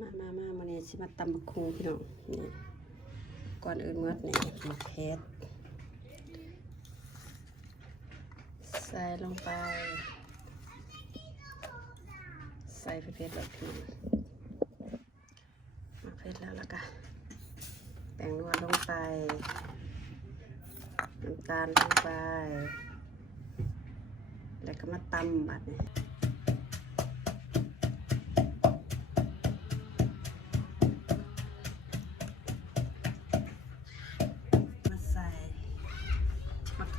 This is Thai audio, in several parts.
มามามามาเนี่ยสิมาตำบักคุงพี่น้องนี่ก่อนอื่นเมื่อนี่มะเขือใส่ลงไป ใส่เผ็ดๆแบบพี่น้องมาเผ็ดแล้วล้วก็แป้งนวดลงไป น้ำตาลลงไป แล้วก็มาตำบัดนี้ม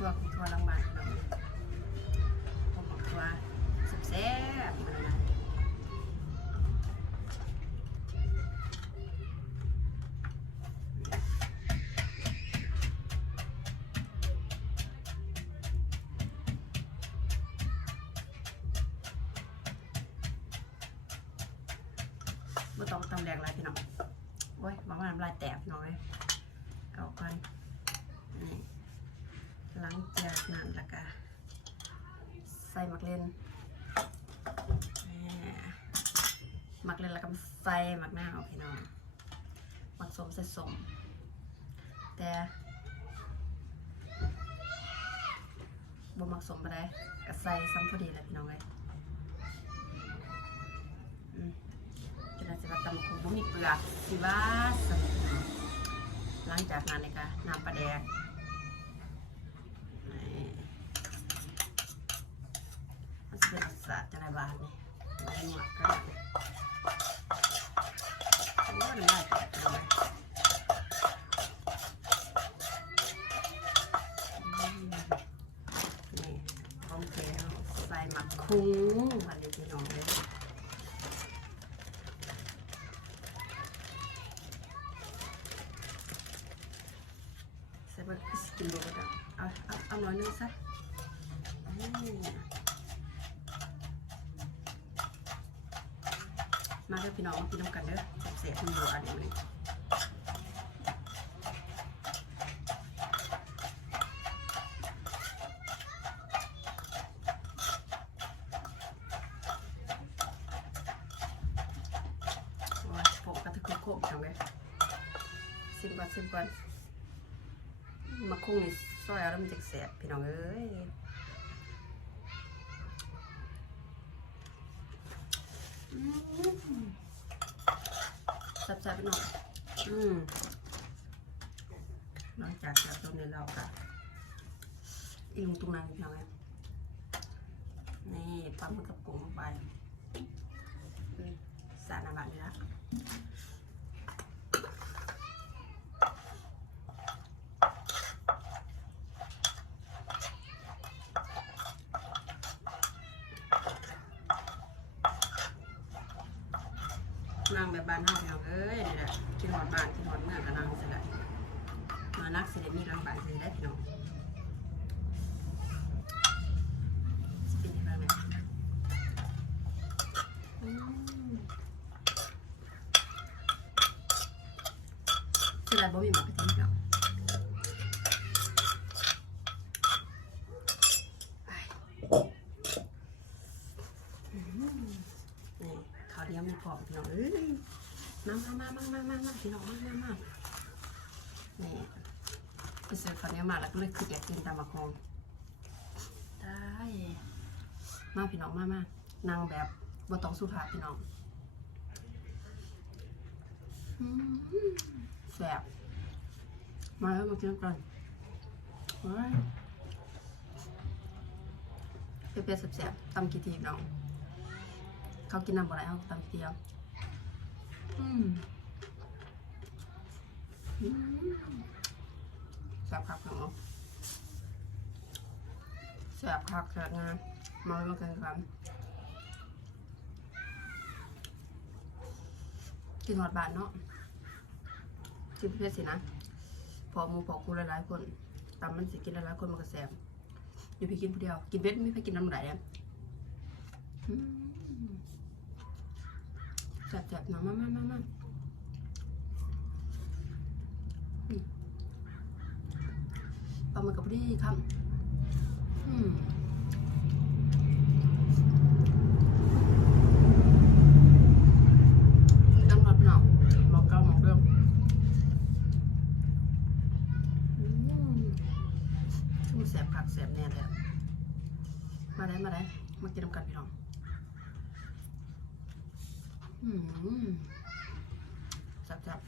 ทั่วของทั่วลังบาทหน่อยผมมักทั่วแซ่บๆมันนะไม่ต้องตำแรงไรพี่น้องโอ้ยมาว่าน้ำลายแตกพี่น้องเลยเอากันนี่ หลังจากนั้นแล้วก็ใส่หมักเลนนี่หมักเลนแล้วก็ใส่หมักหน้าวพี่น้องหมักสมใส่สมแต่บ่หมักสมไปได้ก็ใส่ซ้ำพอดีแหละพี่น้องเลยจะได้จะมาตำคงบ่มีเปลือกสิว่าสหลังจากนั้นนะคะน้ำปลาแดกนี่ มันจะเป็นรสาจะได้บานนี่ไม่หมักกันโอ้ยน่าจะทำไมนี่พร้อมเพรียวใส่หมักคุ้งวันนี้พี่น้องเลยใส่บอร์สกินโบก็ได้เอาเอาเอาหน่อยนึงซะอืมมาเด้อพี่น้องมากินน้ำกันเด้อเสียที่อยู่อันนี้เลยโอ้ยโปะกระทึกคกๆจังซิมก่อนซิมก่อนมาคุ้งนี่ซอยแล้วมันจะแสบพี่น้องเอ้ย อืมแซ่บๆหน่อยอืมหลังจากจับตรงนี้เราก็อีลุงตรงนั้นพี่น้อยนี่ปั๊มกับกุ้งไปสารน้ำมันเลยนะ นั่งแบบบ้านเฮาพี่น้องเอ้ยนี่แหละกินห อดบ้านกินหอดเมืองก็นั่งสิแหละมานักสิได้มีรังบ้านสิได้พี่น้องสิเป็นยังไงแม่อืมสิได้บ่มีหมากกะทิพี่น้องอืมนี่ข้าวเหนียวมีพร้อมพี่น้องเอ้ย มามามามามามามาพี่น้องมามามานี่ไปซื้อข้าวเหนียวมาแล้วก็เลยคืออยากกินตำมะคองได้มาพี่น้องมามานั่งแบบบ่ต้องสุภาพพี่น้องแซ่บมาแล้วมากินกันเฮ้ยเปรี้ยวๆแซ่บๆตำกี่ทีน้อง เขากินน้ำบ่ไรเขาตำกี่ทีเอาอืมอืม แซ่บคักเนาะแซ่บคักแซ่บงามมาแล้วมากินกันกินหอดบานเนาะกินเผ็ดสินะ พอหมูพอคูหลายๆคนตำมันสิกินหลายๆคนมันก็แซ่บอยู่พี่กินผู้เดียว กินเผ็ดไม่ไปกินน้ำไหลอะอืม จัดๆหน่อยมามามามาปลาหมึกกับดีครับอืมแสบผักแสบแน่เลยมาได้มาได้มากินน้ำกันพี่น้อง จับจับ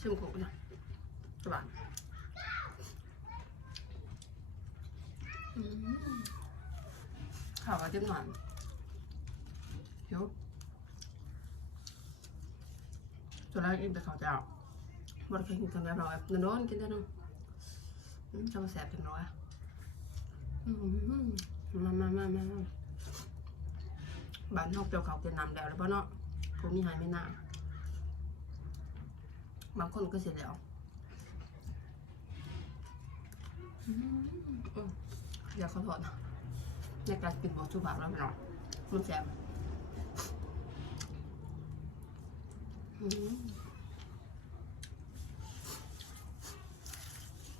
ชิมกุ้งนะกระบาดข้าวกระเทียมหน่อยเดี๋ยวตัวแรกกินแต่ข้าวเจ้าบดเคยกินกันแล้วเราแบบนอนกินได้นาะอืมจะมาแสบจังเลยอะอืมมามามามามา บ้านนอกเกี่ยวเขาเป็นน้ำแล้วแล้วบ่เนาะผมมีหายไม่น่าบางคนก็เสร็จแล้วอืมเอออยากขอโทษนะในการกินบอสุภาพแล้วไม่เนาะมันแสบอืม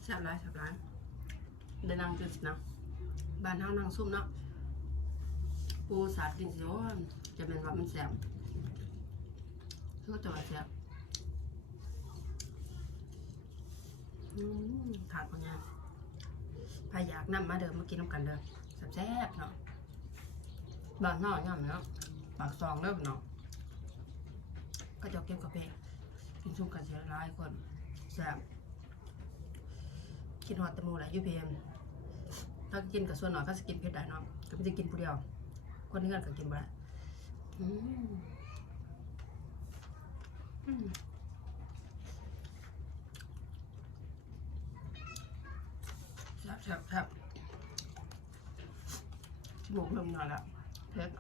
แสบร้ายแสบร้ายได้นั่งกินสินะบ้านเฮานั่งซุ่มเนาะ ปูสาดกินสิโอ้ยจะเป็นว่ามันแสบคือก็จะว่าแสบขาดคนงานพายอยากนำมาเดิมมากินน้ำกันเด้อแซ่บเนาะบ้านนอกย่ำเนาะปากซองเริ่มเนาะก็จะเก็บกาแฟกินชุ่มกันเสียร้ายคนแซ่บกินหอดตะมูแหละอยูเพียมถ้ากินกับส่วนหน่อยก็สกินเผ็ดได้เนาะก็ไม่ได้กินผู้เดียว คนที่กันก็กินบ่ได้อืมอืมแซ่บแซ่บแซ่บจมูกเริ่มหน่อยแล้วเผ็ด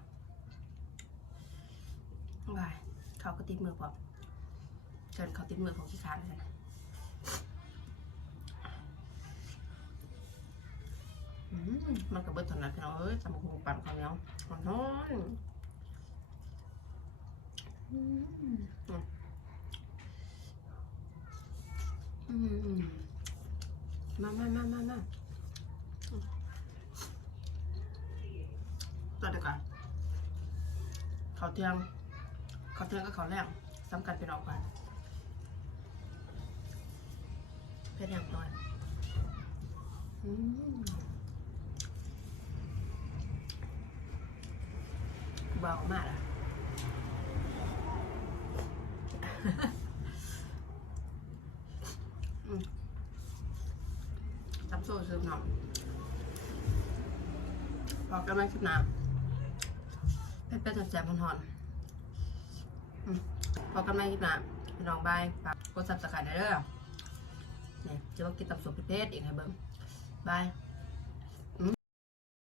วายเขาก็ติดมือพอเชิญเขาติดมือของที่คานเลยนะ มันก็เบิดเท่านั้นพี่น้องเอ้ยจำหูปั่นข้าวเหนียวร้อนๆอืมามามามามาต่อเดียวกันข้าวเทียงข้าวเทียงกับข้าวแรงสำคัญเป็นออกกันเพื่อนอย่างน้อย อืม เบามากอะอืมจับโซ่ซึมหน่อพอกันไหมคลิปหน้าเป็นเป็นแสบๆหอนๆพอกันไหมคลิปหน้าพี่น้องบายฝากกดซับสไครต์ได้เด้อเนี่ยจะว่ากินตับสุกเพชรอีกให้เบิ่งบาย